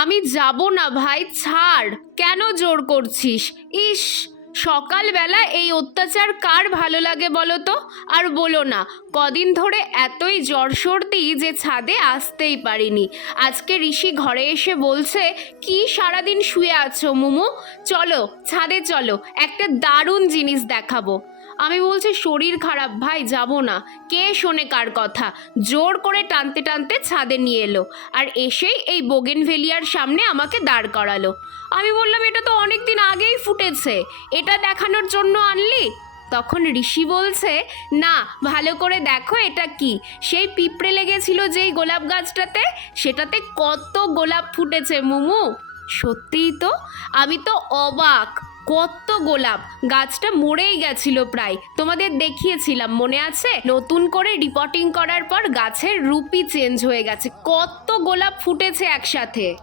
আমি যাব না ভাই, ছাড়। কেন জোর করছিস? ইস, সকালবেলা এই অত্যাচার কার ভালো লাগে বলো তো? আর বলো না, কদিন ধরে এতই জ্বর সর্দি যে ছাদে আসতেই পারিনি। আজকে ঋষি ঘরে এসে বলছে, কি সারাদিন শুয়ে আছো, মুমু? চলো, ছাদে চলো, একটা দারুণ জিনিস দেখাবো। আমি বলছি শরীর খারাপ, ভাই যাব না। কে শোনে কার কথা? জোর করে টানতে টানতে ছাদে নিয়ে এলো আর এসেই এই বোগেনভেলিয়ার সামনে আমাকে দাঁড় করালো। আমি বললাম, এটা তো অনেক দিন আগেই ফুটেছে। এটা দেখানোর জন্য আনলি? তখন ঋষি বলছে, না, ভালো করে দেখো এটা কি। সেই পিঁপড়ে লেগেছিল যেই গোলাপ গাছটাতে, সেটাতে কত গোলাপ ফুটেছে, মুমু। সত্যিই তো? আমি তো অবাক। কত গোলাপ। গাছটা মরেই গেছিল প্রায়। তোমাদের দেখিয়েছিলাম, মনে আছে? নতুন করে রিপোর্টিং করার পর গাছের রূপই চেঞ্জ হয়ে গেছে। কত গোলাপ ফুটেছে একসাথে।